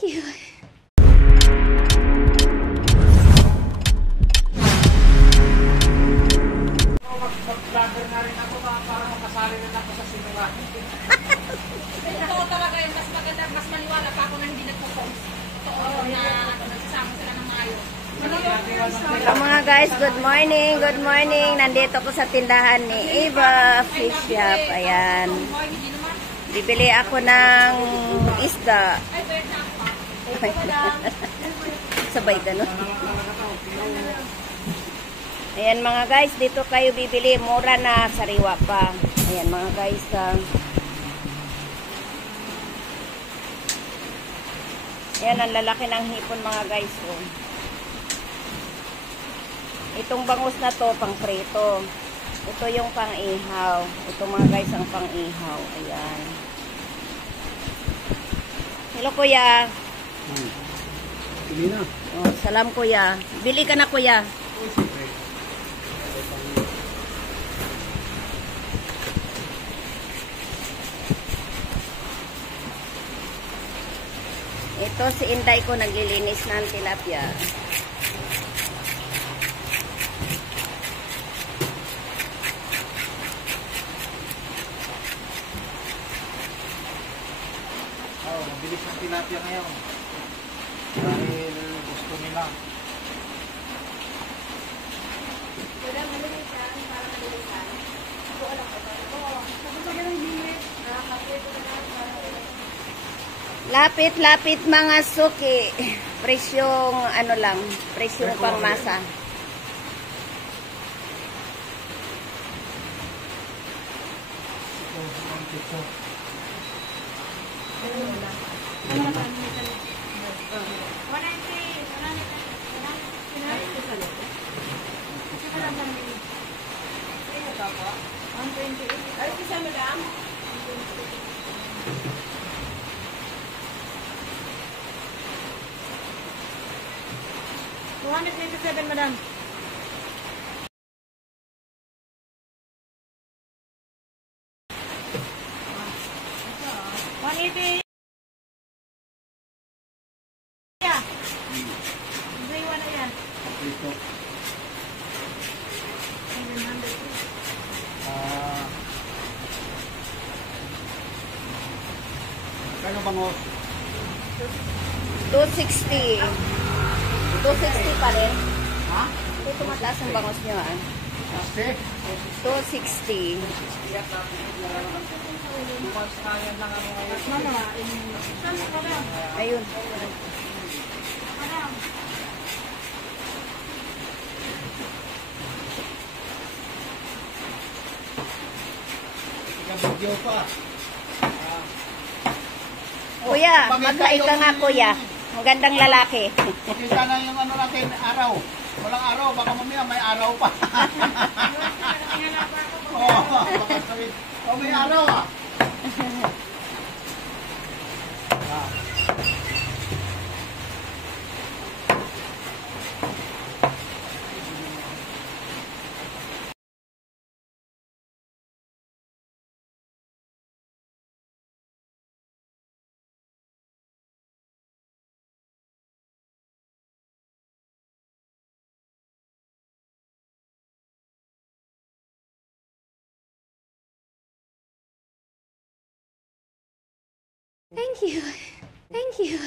Thank you. Mag-vlogger na rin ako para makasali rin ako sa simulahan. Totoo talaga yun. Mas maganda, mas maniwala pa ako na hindi nagpo-post. Totoo na nagsasama sila ng maayos. So mga guys, good morning, good morning. Nandito ko sa tindahan ni Eva Fish Shop. Ayan. Bibili ako ng isda. Ay, pwede na ako. Sabay ganun. Ayan mga guys, dito kayo bibili. Mura na, sariwa pa. Ayan mga guys. Ayan, ang lalaki ng hipon mga guys. Oh. Itong bangus na to, pang prito. Ito yung pang ihaw. Ito mga guys, ang pang ihaw. Ayan. Hello kuya. Bili na. Oh, salam kuya. Bili ka na kuya. Ito si Inday ko naglilinis ng tilapia. Oh, mabilis ang tilapia ngayon. Dahil gusto nila. Wala, malinis yan. Para malinis yan. Ito alam ko ba? Oo. Tapos sa ganang limit. Nakakapit ko na Lapit-lapit mga suki. Presyong ano lang, presyong pangmasa. Ay, isa madam. 227 madam. Yeah. May wala yan. Ito. Kano bangos? 260. 260 pa rin. Ha? Ito tumataas ang bangos nyo ah. Kasi? 260. Bukas kaya lang ano ngayon. Ayun. Ika-video pa. Kuya, magkait ka nga kuya. Magandang lalaki. Kita na yung ano natin, araw. Walang araw, baka mamaya may araw pa. Oo, baka sabihin, oh, may araw ah. Thank you. Thank you.